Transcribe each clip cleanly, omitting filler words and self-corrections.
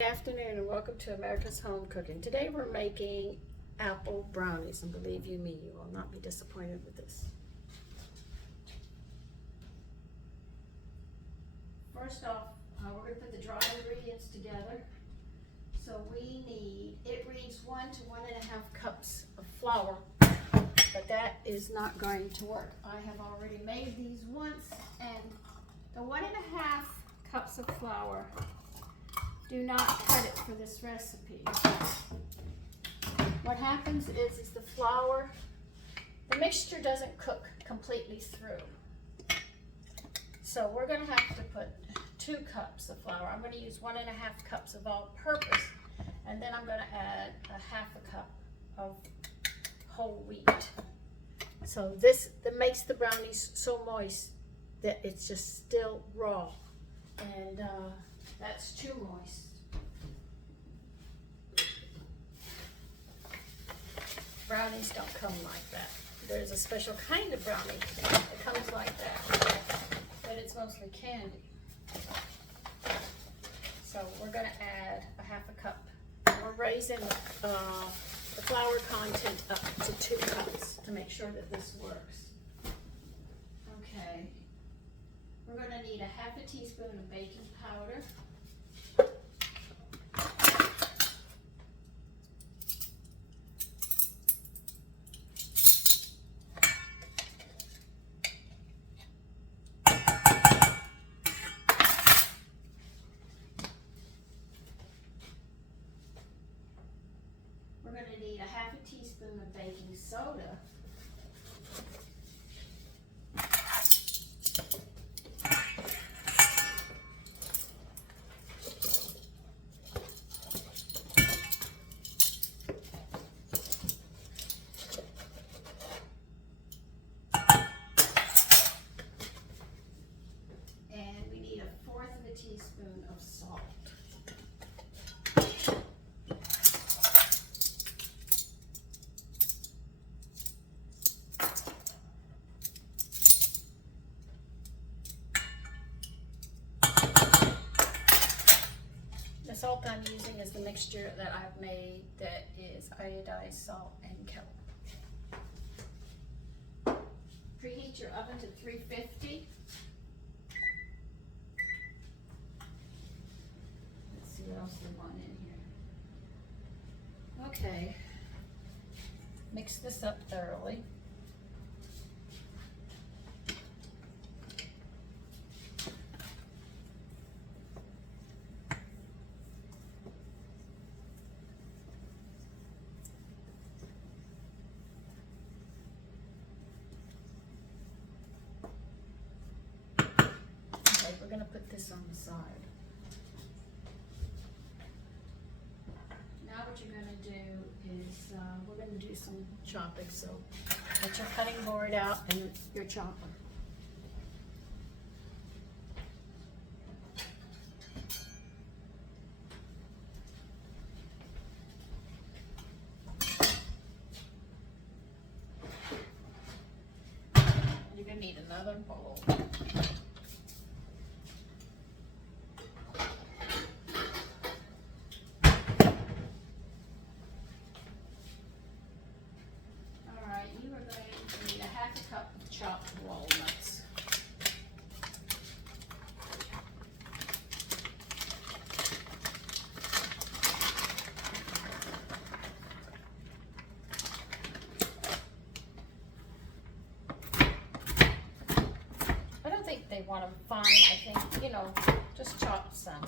Good afternoon and welcome to America's Home Cooking. Today we're making apple brownies, and believe you me, you will not be disappointed with this. First off, we're going to put the dry ingredients together. So we need, it reads 1 to 1.5 cups of flour, but that is not going to work. I have already made these once, and the 1.5 cups of flour, do not cut it for this recipe. What happens is the flour, the mixture doesn't cook completely through. So we're going to have to put 2 cups of flour. I'm going to use 1.5 cups of all-purpose, and then I'm going to add 1/2 cup of whole wheat. So that makes the brownies so moist that it's just still raw, and that's too moist. Brownies don't come like that. There's a special kind of brownie that comes like that, but it's mostly candy. So we're going to add 1/2 cup. We're raising the flour content up to 2 cups to make sure that this works. Okay. We're going to need 1/2 teaspoon of baking powder. We're going to need 1/2 teaspoon of baking soda. And we need 1/4 teaspoon of salt. The salt I'm using is the mixture that I've made that is iodized salt and kelp. Preheat your oven to 350. Let's see what else we want in here. Okay. Mix this up thoroughly. We're going to put this on the side. Now what you're going to do is we're going to do some chopping. So get your cutting board out and your chopper. You're going to need another bowl. Cup of chopped walnuts. I don't think they want them fine. I think, just chop some.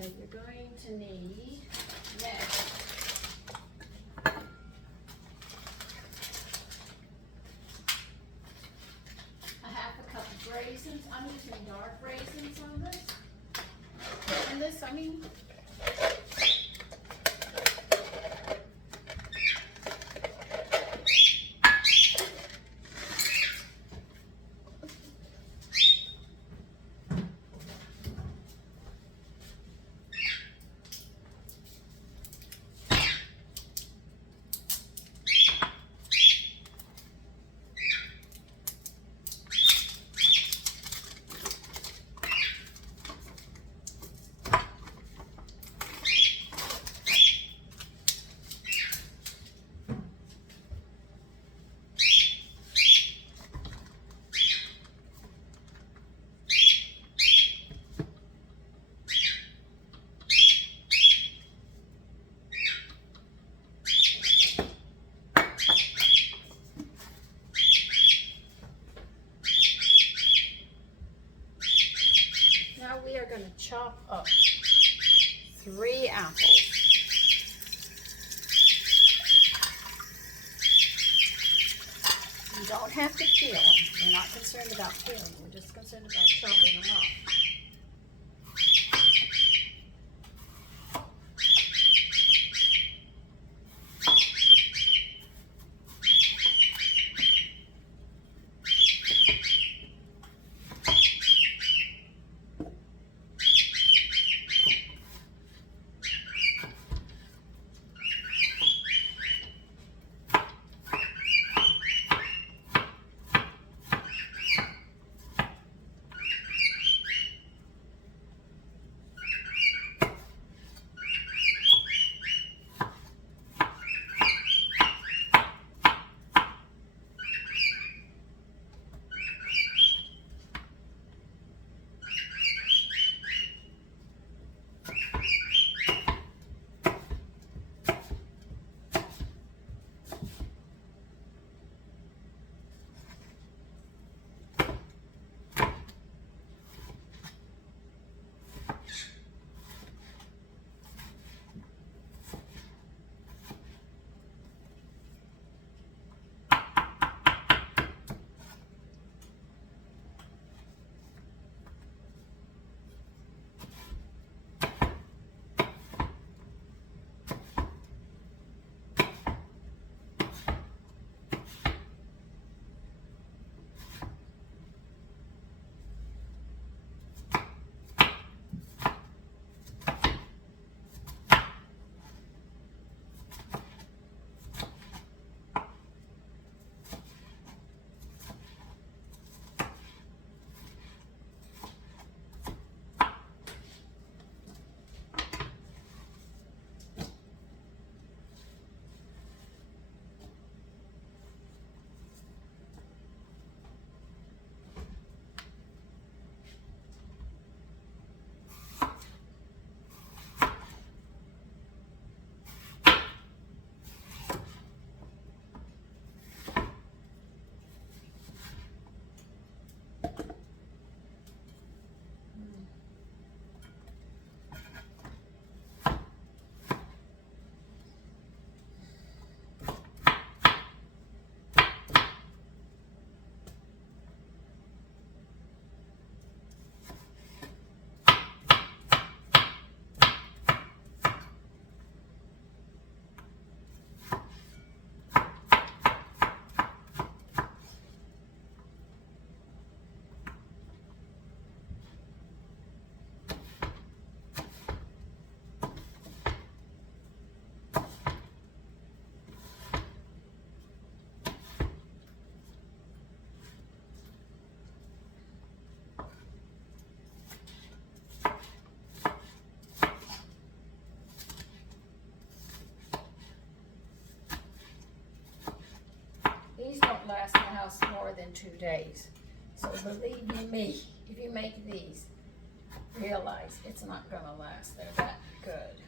Okay, you're going to need next a half a cup of raisins. I'm using dark raisins on this. And this, I mean, now we are going to chop up 3 apples. You don't have to peel them. We're not concerned about peeling. We're just concerned about chopping them up. These don't last in the house more than 2 days. So believe you me, if you make these, realize it's not going to last. They're that good.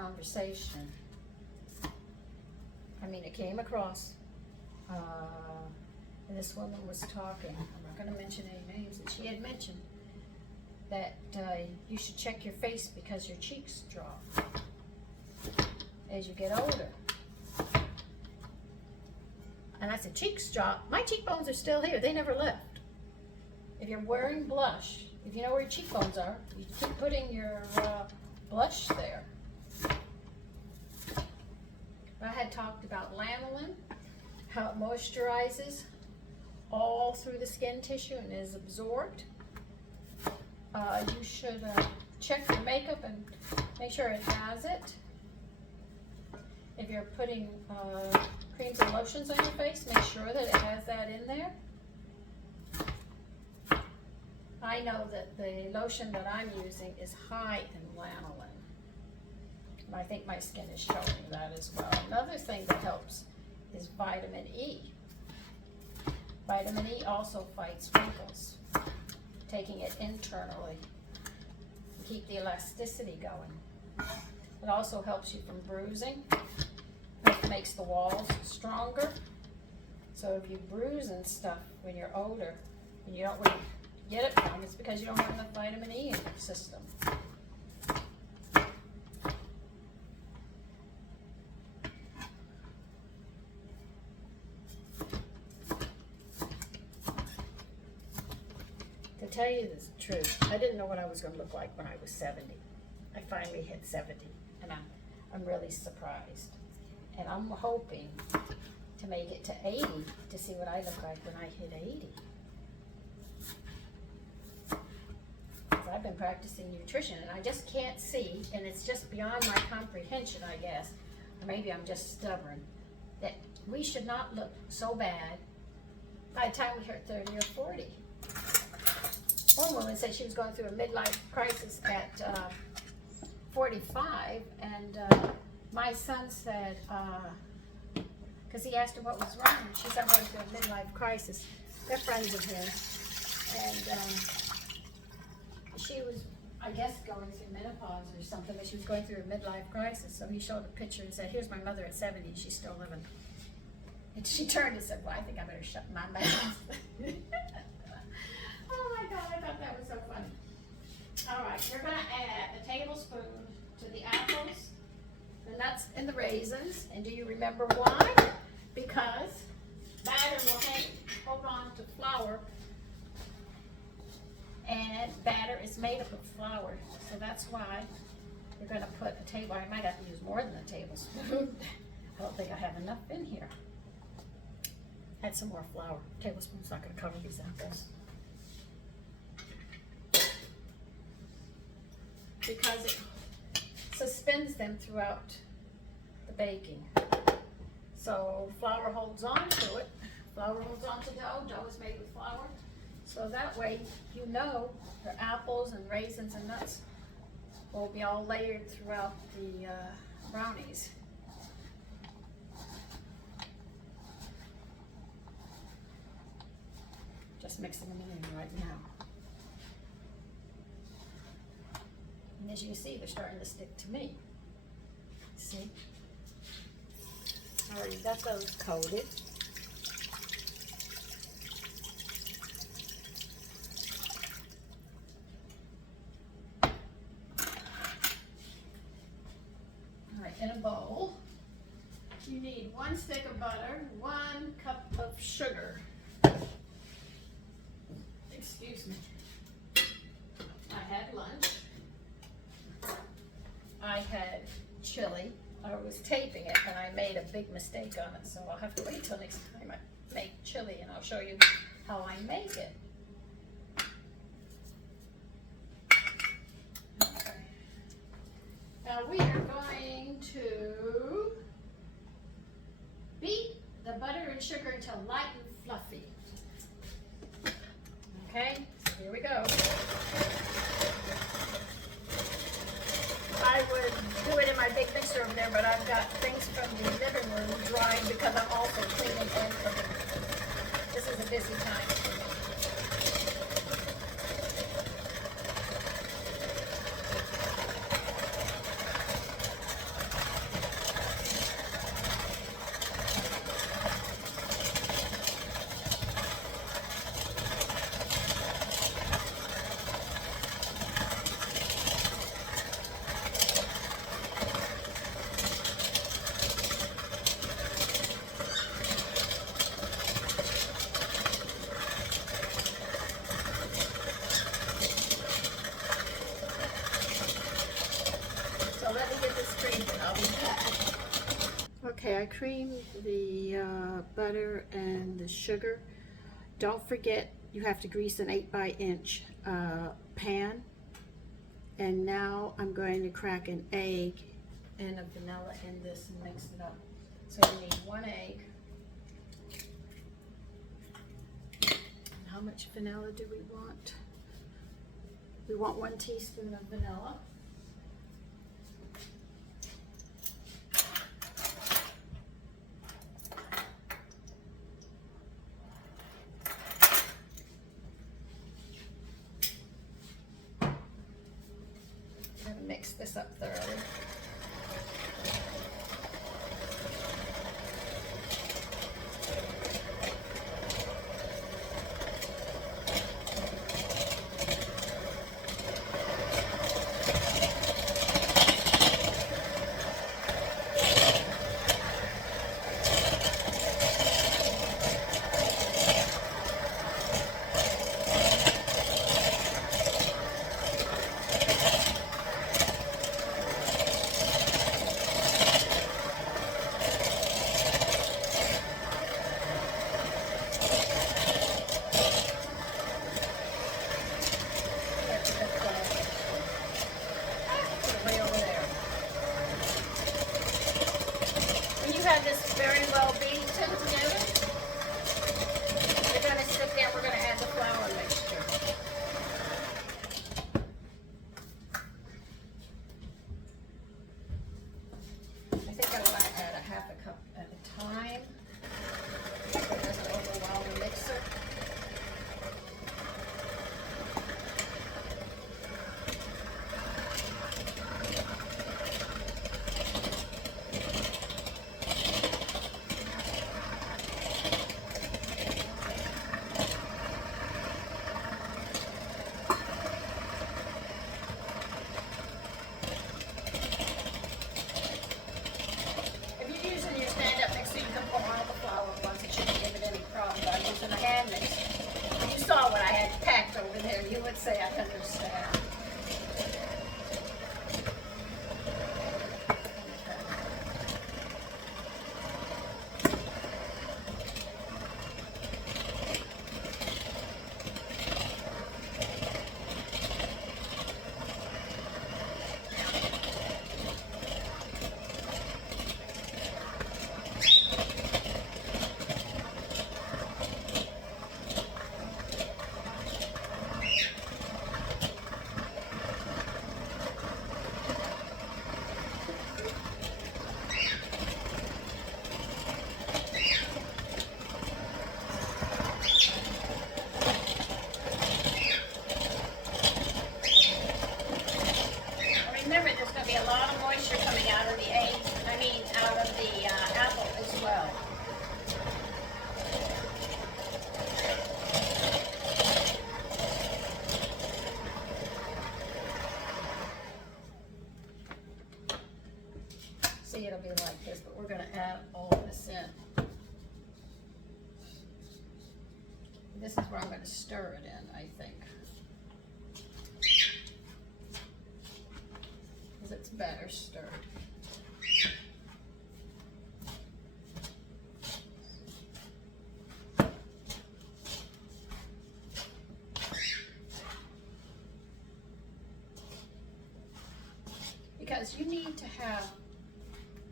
conversation. I mean, it came across, and this woman was talking, I'm not gonna mention any names, and she had mentioned that you should check your face because your cheeks drop as you get older. And I said, cheeks drop? My cheekbones are still here, they never left. If you're wearing blush, if you know where your cheekbones are, you keep putting your blush there. I had talked about lanolin, how it moisturizes all through the skin tissue and is absorbed. You should check your makeup and make sure it has it. If you're putting creams and lotions on your face, make sure that it has that in there. I know that the lotion that I'm using is high in lanolin. And I think my skin is showing that as well. Another thing that helps is vitamin E. Vitamin E also fights wrinkles, taking it internally to keep the elasticity going. It also helps you from bruising. It makes the walls stronger. So if you bruise and stuff when you're older and you don't really get it from, it's because you don't have enough vitamin E in your system. To tell you the truth, I didn't know what I was going to look like when I was 70. I finally hit 70, and I'm really surprised. And I'm hoping to make it to 80 to see what I look like when I hit 80. Because I've been practicing nutrition, and I just can't see, and it's just beyond my comprehension, I guess, or maybe I'm just stubborn, that we should not look so bad by the time we hit 30 or 40. One woman said she was going through a midlife crisis at 45, and my son said, because he asked her what was wrong, she said, I'm going through a midlife crisis. They're friends of his, and she was, I guess, going through menopause or something, but she was going through a midlife crisis. So he showed a picture and said, here's my mother at 70, she's still living. And she turned and said, well, I think I better shut my mouth. Oh my God, I thought that was so funny. All right, we're gonna add a tablespoon to the apples, the nuts, and the raisins. And do you remember why? Because batter will hold on to flour, and batter is made up of flour. So that's why we're gonna put a table. I might have to use more than a tablespoon. I don't think I have enough in here. Add some more flour. A tablespoon's not gonna cover these apples. Because it suspends them throughout the baking. So flour holds on to it. Flour holds on to dough. Dough is made with flour. So that way you know your apples and raisins and nuts will be all layered throughout the brownies. Just mixing them in right now. And as you see, they're starting to stick to me. See? I already got those coated. All right, in a bowl, you need 1 stick of butter, 1 cup of sugar. Excuse me. I had lunch. I had chili. I was taping it and I made a big mistake on it, so I'll have to wait till next time I make chili and I'll show you how I make it. Okay. Now we are going to beat the butter and sugar until light and fluffy. Okay, so here we go. I would do it in my big mixer over there, but I've got things from the living room drying because I'm also cleaning and cooking. This is a busy time for me. creamed the butter and the sugar. Don't forget you have to grease an 8-by-inch pan. And now I'm going to crack an egg and a vanilla in this and mix it up. So you need 1 egg. And how much vanilla do we want? We want 1 teaspoon of vanilla. Mix this up thoroughly. This very well beaten together. We're going to sit there, we're going to add the flour mixture. I think I want to add a 1/2 cup at a time so it doesn't overwhelm the mixer. Say I understand. Remember, there's going to be a lot of moisture coming out of the eggs, out of the apple as well. See, it'll be like this, but we're going to add all of this in. This is where I'm going to stir it in, I think. It's better stirred. Because you need to have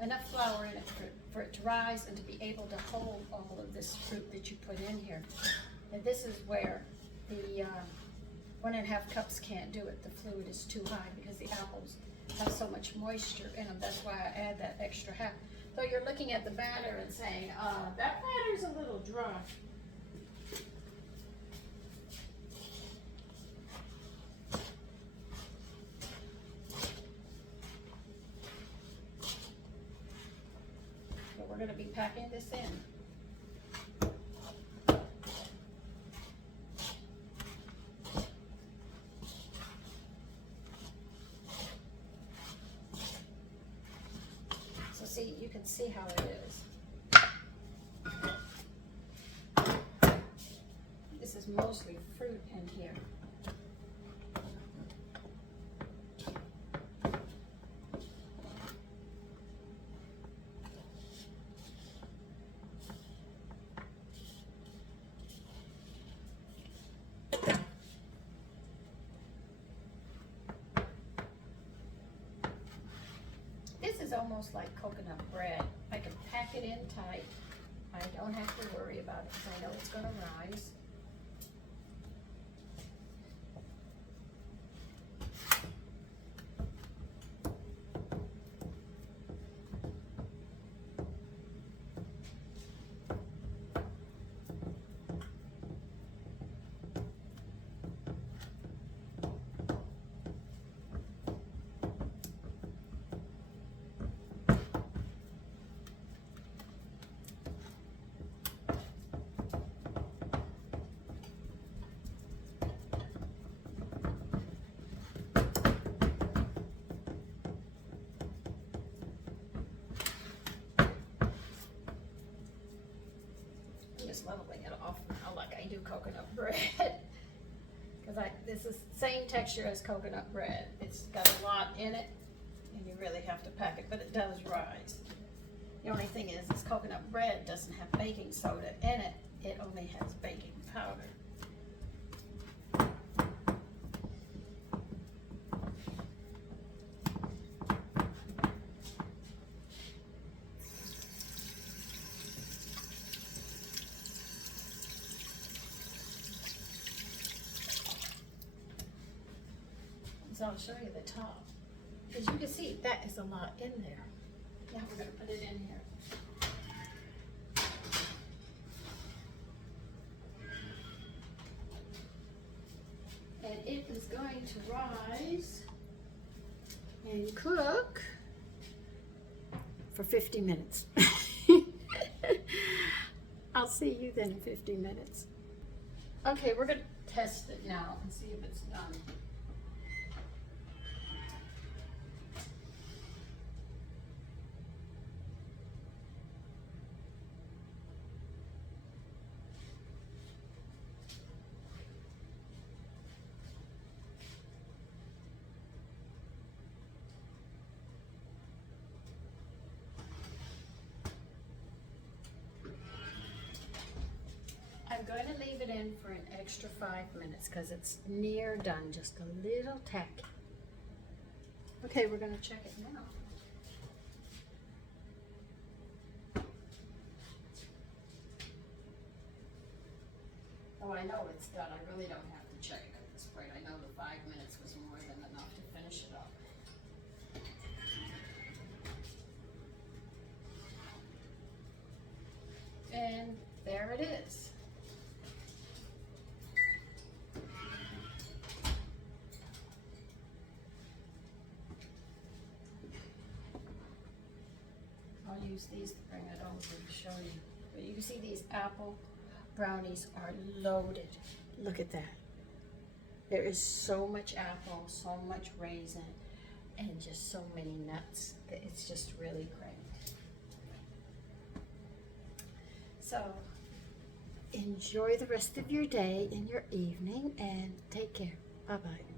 enough flour in it for it to rise and to be able to hold all of this fruit that you put in here. And this is where the 1.5 cups can't do it. The fluid is too high because the apples have so much moisture in them. That's why I add that extra half. So you're looking at the batter and saying, that batter's a little dry. But we're going to be packing this in. See, you can see how it is. This is mostly fruit in here. almost like coconut bread. I can pack it in tight. I don't have to worry about it because I know it's going to rise. Just leveling it off now like I do coconut bread. Because this is the same texture as coconut bread. It's got a lot in it and you really have to pack it, but it does rise. The only thing is this coconut bread doesn't have baking soda in it. It only has baking powder. So I'll show you the top. As you can see, that is a lot in there. Now we're going to put it in here. And it is going to rise and cook for 50 minutes. I'll see you then in 50 minutes. Okay, we're going to test it now and see if it's done. I'm going to leave it in for an extra 5 minutes because it's near done, just a little tack. Okay, we're going to check it now. Oh, I know it's done. I really don't have to check it at this point. I know the 5 minutes was more than enough to finish it up. And there it is. I'll use these to bring it over to show you. But you can see these apple brownies are loaded. Look at that. There is so much apple, so much raisin, and just so many nuts. It's just really great. So enjoy the rest of your day and your evening, and take care. Bye-bye.